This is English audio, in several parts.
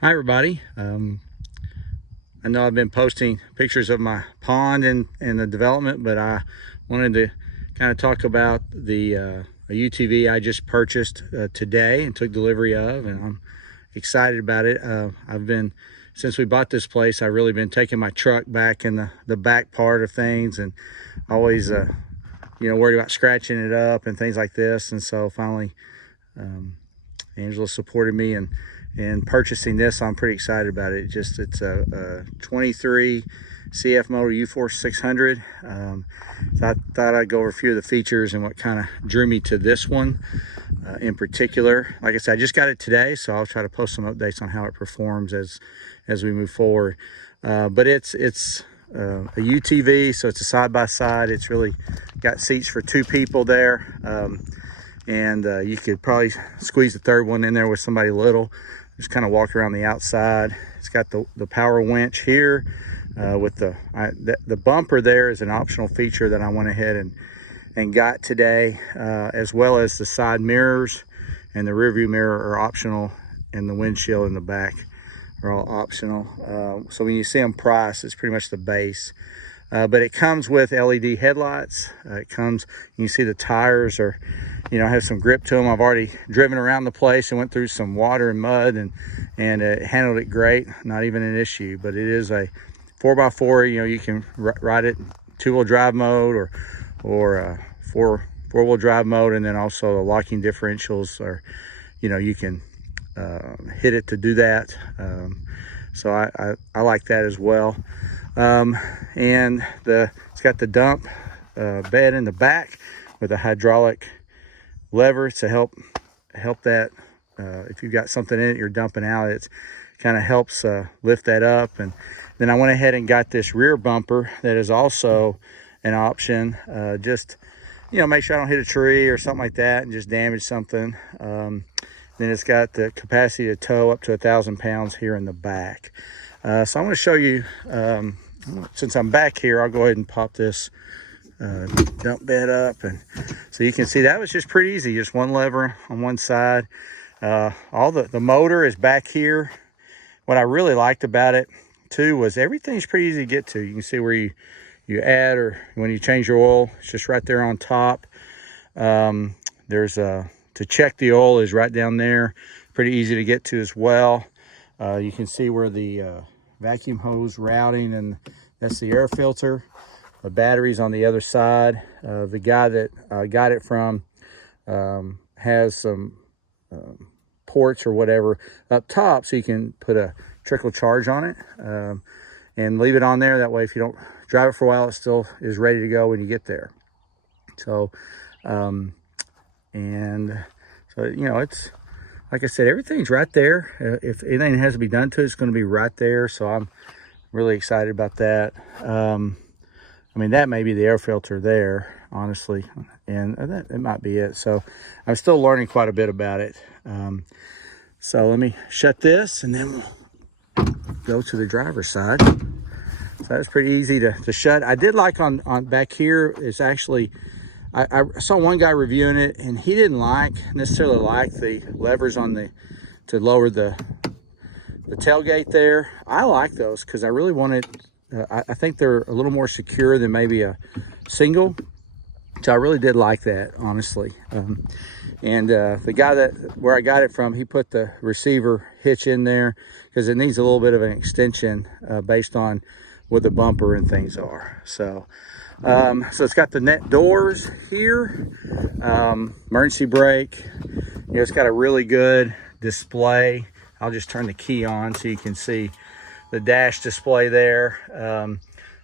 Hi everybody. I know I've been posting pictures of my pond and the development, but I wanted to kind of talk about the a UTV I just purchased today and took delivery of, and I'm excited about it. Since we bought this place, I've really been taking my truck back in the back part of things, and always worried about scratching it up and things like this. And so finally Angela supported me in purchasing this. I'm pretty excited about it. It's a 23 CF Moto U Force 600. So I thought I'd go over a few of the features and what kind of drew me to this one in particular. Like I said, I just got it today, so I'll try to post some updates on how it performs as we move forward. But it's a UTV, so it's a side-by-side. It's really got seats for two people there. And you could probably squeeze the third one in there with somebody little. Just kind of walk around the outside. It's got the power winch here with the bumper. There is an optional feature that I went ahead and got today, as well as the side mirrors and the rear view mirror are optional, and the windshield in the back are all optional. So when you see them priced, it's pretty much the base. But it comes with LED headlights. You can see the tires are, have some grip to them. I've already driven around the place and went through some water and mud, and it handled it great. Not even an issue. But it is a 4x4. You can ride it two-wheel drive mode or four-wheel drive mode, and then also the locking differentials are, you can hit it to do that. So I like that as well. And it's got the dump bed in the back with a hydraulic lever to help that if you've got something in it you're dumping out, it kind of helps lift that up. And then I went ahead and got this rear bumper that is also an option, just make sure I don't hit a tree or something like that and just damage something. Then it's got the capacity to tow up to 1,000 pounds here in the back. So I'm going to show you, since I'm back here, I'll go ahead and pop this dump bed up, and so you can see that was just pretty easy. Just one lever on one side. All the motor is back here. What I really liked about it too was everything's pretty easy to get to. You can see where you add, or when you change your oil, it's just right there on top. There's to check the oil is right down there. Pretty easy to get to as well. You can see where the vacuum hose routing, and that's the air filter. The battery's on the other side. The guy that I got it from has some ports or whatever up top, so you can put a trickle charge on it and leave it on there. That way, if you don't drive it for a while, it still is ready to go when you get there. So it's like I said, everything's right there. If anything has to be done to it, it's going to be right there. So I'm really excited about that. That may be the air filter there, honestly, and it might be it. So I'm still learning quite a bit about it. So let me shut this, and then we'll go to the driver's side. So that's pretty easy to shut. I did like on back here is actually, I saw one guy reviewing it, and he didn't necessarily like the levers to lower the tailgate there. I like those because I really wanted. I think they're a little more secure than maybe a single. So I really did like that, honestly. And the guy where I got it from, he put the receiver hitch in there because it needs a little bit of an extension based on what the bumper and things are. So it's got the net doors here, emergency brake. It's got a really good display. I'll just turn the key on so you can see the dash display there.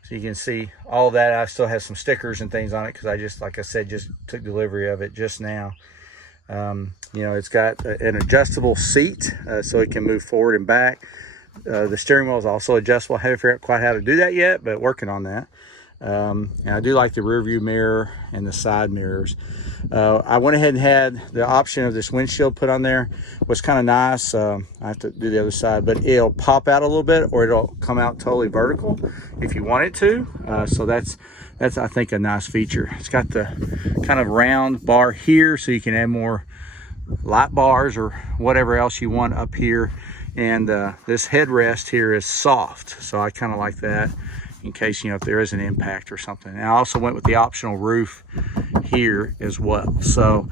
So you can see all that. I still have some stickers and things on it because I just, like I said, just took delivery of it just now. It's got an adjustable seat so it can move forward and back. The steering wheel is also adjustable. I haven't figured out quite how to do that yet, but working on that. And I do like the rear view mirror and the side mirrors. I went ahead and had the option of this windshield put on there. Was kind of nice. I have to do the other side, but it'll pop out a little bit, or it'll come out totally vertical if you want it to. So that's I think a nice feature. It's got the kind of round bar here, so you can add more light bars or whatever else you want up here. And this headrest here is soft, so I kind of like that in case, if there is an impact or something. And I also went with the optional roof here as well. So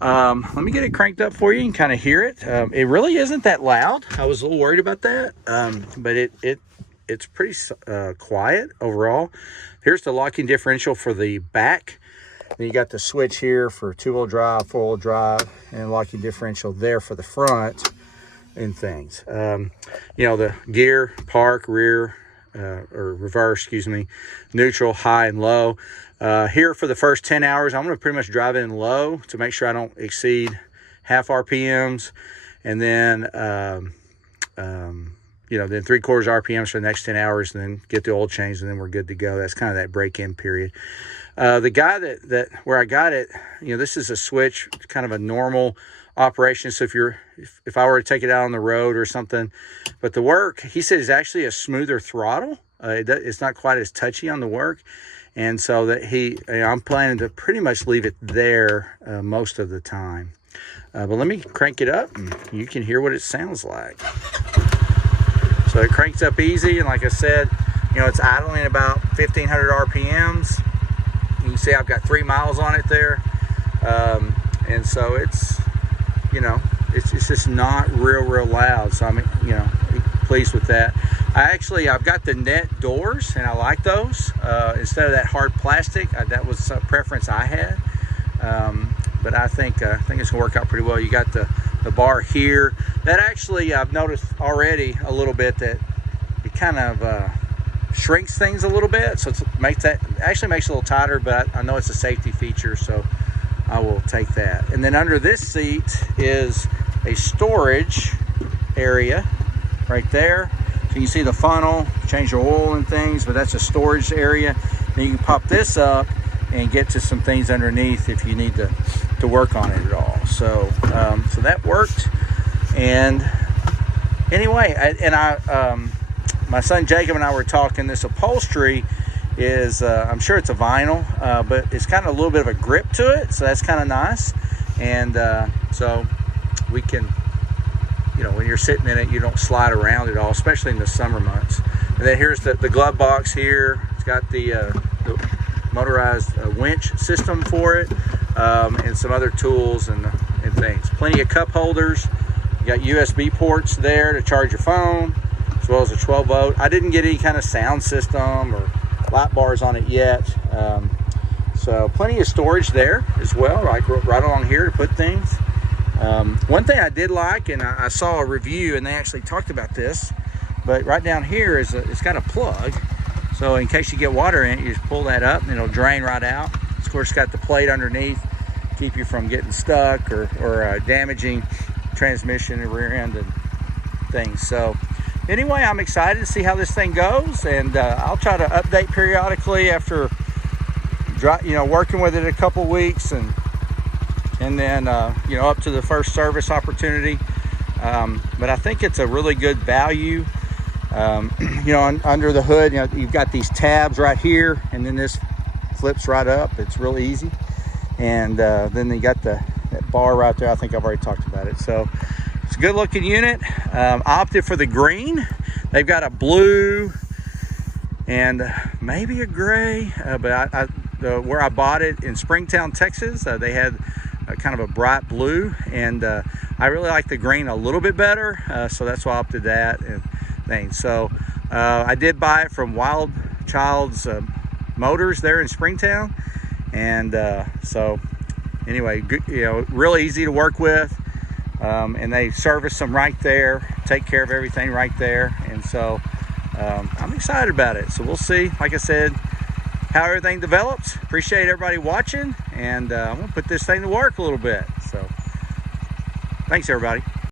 let me get it cranked up for you and kind of hear it. It really isn't that loud. I was a little worried about that, but it's pretty quiet overall. Here's the locking differential for the back. Then you got the switch here for 2-wheel drive, 4-wheel drive, and locking differential there for the front and things. The gear, park, rear, or reverse, excuse me, neutral, high, and low. Here for the first 10 hours, I'm going to pretty much drive it in low to make sure I don't exceed half RPMs. And then, then 3/4 RPMs for the next 10 hours, and then get the oil changed, and then we're good to go. That's kind of that break-in period. The guy where I got it, this is a switch, kind of a normal operation. So if I were to take it out on the road or something, but the work, he said, is actually a smoother throttle. It's not quite as touchy on the work. And so I'm planning to pretty much leave it there most of the time. But let me crank it up and you can hear what it sounds like. So it cranks up easy, and like I said, it's idling about 1,500 RPMs. You can see I've got 3 miles on it there. And so it's just not real loud. So I'm, pleased with that. I've got the net doors, and I like those instead of that hard plastic. That was a preference I had, but I think it's gonna work out pretty well. You got the bar here. That actually, I've noticed already a little bit that it kind of shrinks things a little bit, so it makes it a little tighter. But I know it's a safety feature, so I will take that. And then under this seat is a storage area right there. So you can see the funnel, change your oil and things, but that's a storage area. Then you can pop this up and get to some things underneath if you need to work on it at all. So so that worked. And anyway, my son Jacob and I were talking. This upholstery is, I'm sure it's a vinyl, but it's kind of a little bit of a grip to it, so that's kind of nice. And so we can, when you're sitting in it, you don't slide around at all, especially in the summer months. And then here's the glove box here. It's got the motorized winch system for it, and some other tools and things. Plenty of cup holders. You got USB ports there to charge your phone, as well as a 12 volt. I didn't get any kind of sound system or light bars on it yet. So plenty of storage there as well, like right along here to put things. One thing I did like, and I saw a review and they actually talked about this, but right down here it's got a plug. So in case you get water in it, you just pull that up and it'll drain right out. Of course, it's got the plate underneath, keep you from getting stuck or damaging transmission and rear end and things. So anyway, I'm excited to see how this thing goes, and I'll try to update periodically after working with it a couple weeks, and then up to the first service opportunity. But I think it's a really good value. Under the hood, you've got these tabs right here, and then this flips right up. It's real easy. And then you got that bar right there. I think I've already talked about it. So it's a good looking unit. I opted for the green. They've got a blue and maybe a gray, but where I bought it in Springtown, Texas, they had kind of a bright blue, and I really like the green a little bit better, so that's why I opted that and things. So I did buy it from Wild Child's Motors there in Springtown, and so anyway, real easy to work with, and they service them right there, take care of everything right there, and so I'm excited about it. So we'll see, like I said, how everything develops. Appreciate everybody watching, and I'm gonna put this thing to work a little bit. So thanks everybody.